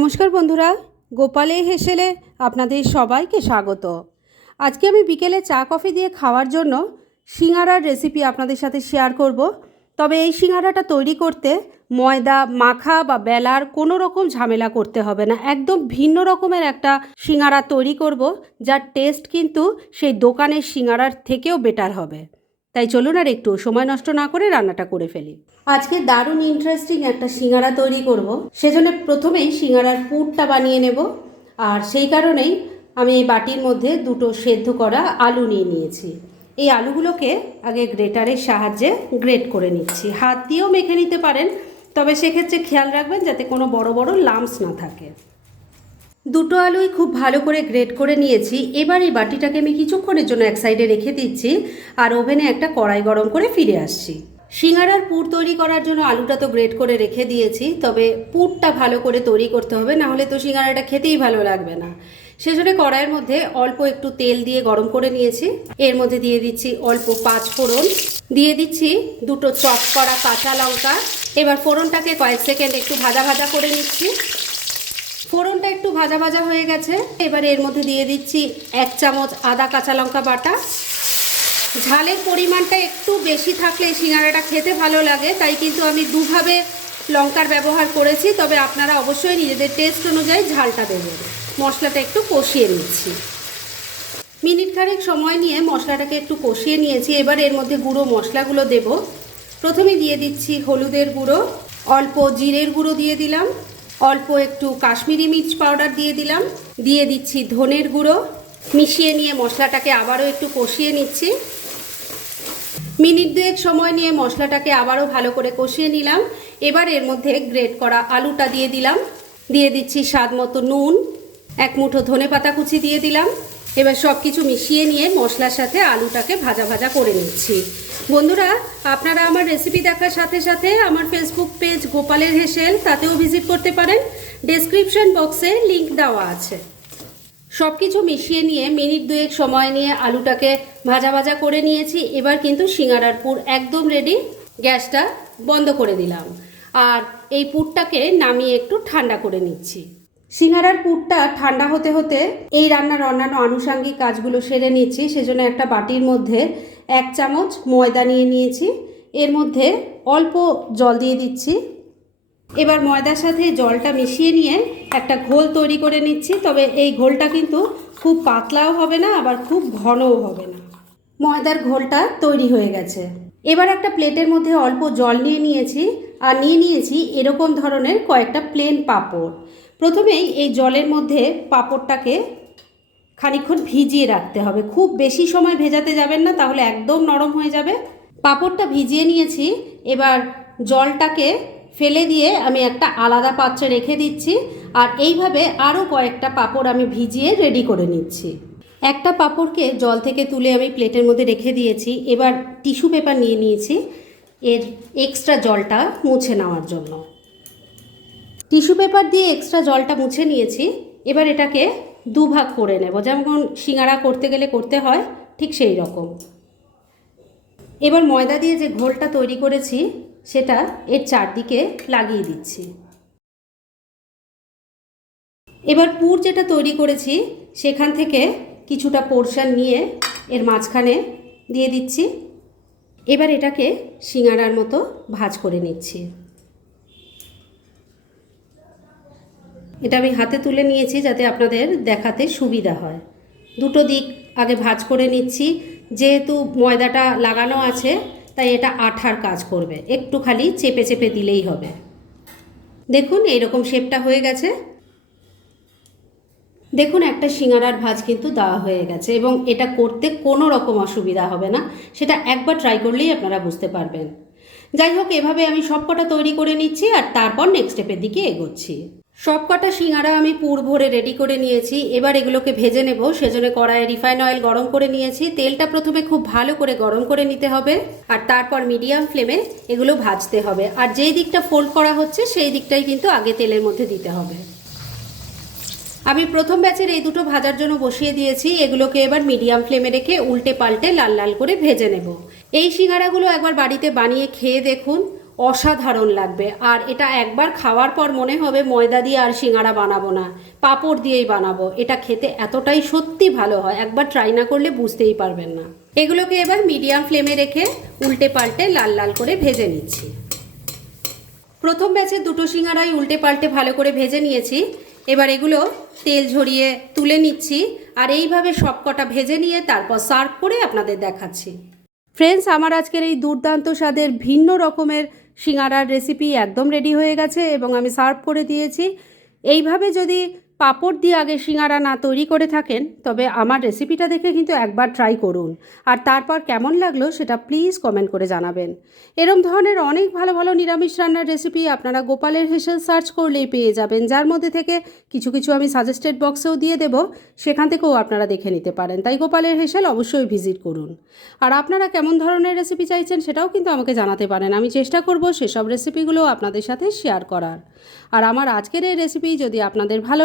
নমস্কার বন্ধুরা, গোপালে হেসেলে আপনাদের সবাইকে স্বাগত। আজকে আমি বিকেলে চা, কফি দিয়ে খাওয়ার জন্য সিঙ্গারার রেসিপি আপনাদের সাথে শেয়ার করব। তবে এই সিঙ্গারাটা তৈরি করতে ময়দা, মাখা বা বেলার কোনো রকম ঝামেলা করতে হবে না। একদম ভিন্ন রকমের একটা সিঙ্গারা তৈরি করব, যার টেস্ট কিন্তু সেই দোকানের সিঙ্গারার থেকেও বেটার হবে। তাই চলুন আর একটু সময় নষ্ট না করে রান্নাটা করে ফেলি। আজকে দারুণ ইন্টারেস্টিং একটা সিঙ্গারা তৈরি করব। সেজন্য প্রথমেই সিঙ্গারার পুরটা বানিয়ে নেব। আর সেই কারণেই আমি এই বাটির মধ্যে দুটো সেদ্ধ করা আলু নিয়ে নিয়েছি। এই আলুগুলোকে আগে গ্রেটারের সাহায্যে গ্রেট করে নিচ্ছি। হাত দিয়েও মেখে নিতে পারেন, তবে সেক্ষেত্রে খেয়াল রাখবেন যাতে কোনো বড় বড় লাম্পস না থাকে। দুটো আলুই খুব ভালো করে গ্রেট করে নিয়েছি। এবার এই বাটিটাকে আমি কিছুক্ষণের জন্য এক সাইডে রেখে দিচ্ছি আর ওভেনে একটা কড়াই গরম করে ফিরে আসছি। সিঙ্গারার পুর তৈরি করার জন্য আলুটা তো গ্রেট করে রেখে দিয়েছি, তবে পুরটা ভালো করে তৈরি করতে হবে, না হলে তো সিঙ্গারাটা খেতেই ভালো লাগবে না। সেজন্য কড়াইয়ের মধ্যে অল্প একটু তেল দিয়ে গরম করে নিয়েছি। এর মধ্যে দিয়ে দিচ্ছি অল্প পাঁচ ফোড়ন, দিয়ে দিচ্ছি দুটো চপ করা কাঁচা লঙ্কা। এবার ফোড়নটাকে কয়েক সেকেন্ড একটু ভাজা ভাজা করে নিচ্ছি। ফোড়নটা একটু ভাজা ভাজা হয়ে গেছে। এবারে এর মধ্যে দিয়ে দিচ্ছি এক চামচ আদা কাঁচা লঙ্কা বাটা। ঝালের পরিমাণটা একটু বেশি থাকলে সিঙ্গারাটা খেতে ভালো লাগে, তাই কিন্তু আমি দুভাবে লঙ্কার ব্যবহার করেছি, তবে আপনারা অবশ্যই নিজেদের টেস্ট অনুযায়ী ঝালটা দেবেন মশলাটা একটু কষিয়ে নিচ্ছি। মিনিট খানেক সময় নিয়ে মশলাটাকে একটু কষিয়ে নিয়েছি, এবার এর মধ্যে গুঁড়ো মশলাগুলো দেব। প্রথমে দিয়ে দিচ্ছি হলুদের গুঁড়ো, অল্প জিরের গুঁড়ো দিয়ে দিলাম। অল্প একটু কাশ্মীরি মির্চ পাউডার দিয়ে দিলাম। দিয়ে দিচ্ছি ধনের গুঁড়ো। মিশিয়ে নিয়ে মশলাটাকে আবারও একটু কষিয়ে নিচ্ছি। মিনিট দুয়েক সময় নিয়ে মশলাটাকে আবারও ভালো করে কষিয়ে নিলাম। এবার এর মধ্যে গ্রেট করা আলুটা দিয়ে দিলাম। দিয়ে দিচ্ছি স্বাদ মতো নুন, এক মুঠো ধনে পাতা কুচি দিয়ে দিলাম। এবার সব কিছু মিশিয়ে নিয়ে মশলার সাথে আলুটাকে ভাজা ভাজা করে নিচ্ছি। বন্ধুরা, আপনারা আমার রেসিপি দেখার সাথে সাথে আমার ফেসবুক পেজ গোপালের হেসেল, তাতেও ভিজিট করতে পারেন। ডেসক্রিপশন বক্সে লিংক দেওয়া আছে। সব কিছু মিশিয়ে নিয়ে মিনিট দুয়েক সময় নিয়ে আলুটাকে ভাজা ভাজা করে নিয়েছি। এবার কিন্তু সিঙ্গারার পুর একদম রেডি গ্যাসটা বন্ধ করে দিলাম। আর এই পুরটাকে নামিয়ে একটু ঠান্ডা করে নিচ্ছি। সিঙ্গারার পুরটা ঠান্ডা হতে হতে এই রান্নার অন্যান্য আনুষাঙ্গিক কাজগুলো সেরে নিচ্ছি সেজন্য একটা বাটির মধ্যে এক চামচ ময়দা নিয়ে নিয়েছি। এর মধ্যে অল্প জল দিয়ে দিচ্ছি। এবার ময়দার সাথে জলটা মিশিয়ে নিয়ে একটা ঘোল তৈরি করে নিচ্ছি, তবে এই ঘোলটা কিন্তু খুব পাতলাও হবে না, আবার খুব ঘনও হবে না। ময়দার ঘোলটা তৈরি হয়ে গেছে। এবার একটা প্লেটের মধ্যে অল্প জল নিয়ে নিয়েছি, আর নিয়ে নিয়েছি এরকম ধরনের কয়েকটা প্লেন পাঁপড়। প্রথমেই এই জলের মধ্যে পাঁপড়টাকে খানিকক্ষণ ভিজিয়ে রাখতে হবে। খুব বেশি সময় ভেজাতে যাবেন না, তাহলে একদম নরম হয়ে যাবে। পাঁপড়টা ভিজিয়ে নিয়েছি, এবার জলটাকে ফেলে দিয়ে আমি একটা আলাদা পাত্রে রেখে দিচ্ছি, আর এইভাবে আরও কয়েকটা পাঁপড় আমি ভিজিয়ে রেডি করে নিচ্ছি। একটা পাঁপড়কে জল থেকে তুলে আমি প্লেটের মধ্যে রেখে দিয়েছি, এবার টিস্যু পেপার নিয়ে নিয়েছি। এর এক্সট্রা জলটা মুছে নেওয়ার জন্য। টিস্যু পেপার দিয়ে এক্সট্রা জলটা মুছে নিয়েছি। এবার এটাকে দুভাগ করে নেব। যেমন সিঙ্গারা করতে গেলে করতে হয়, ঠিক সেই রকম। এবার ময়দা দিয়ে যে ঘোলটা তৈরি করেছি, সেটা এর চারদিকে লাগিয়ে দিচ্ছি। এবার পুর যেটা তৈরি করেছি, সেখান থেকে কিছুটা পোর্শন নিয়ে এর মাঝখানে দিয়ে দিচ্ছি। এবার এটাকে সিঙ্গারার মতো ভাজ করে নিচ্ছি। এটা আমি হাতে তুলে নিয়েছি যাতে আপনাদের দেখাতে সুবিধা হয়। দুটো দিক আগে ভাজ করে নিচ্ছি। যেহেতু ময়দাটা লাগানো আছে, তাই এটা আঠার কাজ করবে। একটু খালি চেপে চেপে দিলেই হবে। দেখুন, এইরকম শেপটা হয়ে গেছে। দেখুন, একটা সিঙ্গারার ভাজ কিন্তু দেওয়া হয়ে গেছে এবং এটা করতে কোনো রকম অসুবিধা হবে না। সেটা একবার ট্রাই করলেই আপনারা বুঝতে পারবেন। যাই হোক, এভাবে আমি সবকটা তৈরি করে নিচ্ছি আর তারপর নেক্সট স্টেপের দিকে এগোচ্ছি। সব কটা সিঙ্গারা আমি পুর ভরে রেডি করে নিয়েছি। এবার এগুলোকে ভেজে নেব। সেজন্য কড়াইয়ে রিফাইন অয়েল গরম করে নিয়েছি। তেলটা প্রথমে খুব ভালো করে গরম করে নিতে হবে। আর তারপর মিডিয়াম ফ্লেমে এগুলো ভাজতে হবে। আর যেই দিকটা ফোল্ড করা হচ্ছে, সেই দিকটাই কিন্তু আগে তেলের মধ্যে দিতে হবে। আমি প্রথম ব্যাচের এই দুটো ভাজার জন্য বসিয়ে দিয়েছি। এগুলোকে এবার মিডিয়াম ফ্লেমে রেখে উল্টে পাল্টে লাল লাল করে ভেজে নেব। এই সিঙ্গারাগুলো একবার বাড়িতে বানিয়ে খেয়ে দেখুন। অসাধারণ লাগবে। আর এটা একবার খাওয়ার পর মনে হবে ময়দা দিয়ে আর সিঙ্গারা বানাবো না। পাঁপড় দিয়েই বানাবো। এটা খেতে এতটাই সত্যি ভালো হয়। একবার ট্রাই না করলে বুঝতেই পারবেন না। এগুলোকে এবার মিডিয়াম ফ্লেমে রেখে উল্টে পাল্টে লাল লাল করে ভেজে নিচ্ছি। প্রথম ব্যাচে দুটো সিঙ্গারাই উল্টে পাল্টে ভালো করে ভেজে নিয়েছি। এবার এগুলো তেল ঝরিয়ে তুলে নিচ্ছি। আর এইভাবে সব কটা ভেজে নিয়ে তারপর সার্ভ করে আপনাদের দেখাচ্ছি। ফ্রেন্ডস আমার আজকের এই দুর্দান্ত স্বাদের ভিন্ন রকমের সিঙ্গারার রেসিপি একদম রেডি হয়ে গেছে এবং আমি সার্ভ করে দিয়েছি। এইভাবে যদি পাঁপড় দিয়ে আগে সিঙ্গারা না তৈরি করে থাকেন, তবে আমার রেসিপিটা দেখে কিন্তু একবার ট্রাই করুন। আর তারপর কেমন লাগল সেটা প্লিজ কমেন্ট করে জানাবেন। এরম ধরনের অনেক ভালো ভালো নিরামিষ রান্নার রেসিপি আপনারা গোপালের হেসেল সার্চ করলেই পেয়ে যাবেন, যার মধ্যে থেকে কিছু কিছু আমি সাজেস্টেড বক্সেও দিয়ে দেব, সেখান থেকেও আপনারা দেখে নিতে পারেন। তাই গোপালের হেসেল অবশ্যই ভিজিট করুন। আর আপনারা কেমন ধরনের রেসিপি চাইছেন সেটাও কিন্তু আমাকে জানাতে পারেন, আমি চেষ্টা করব সেসব রেসিপিগুলো আপনাদের সাথে শেয়ার করার। আর আমার আজকের এই রেসিপি যদি আপনাদের ভালো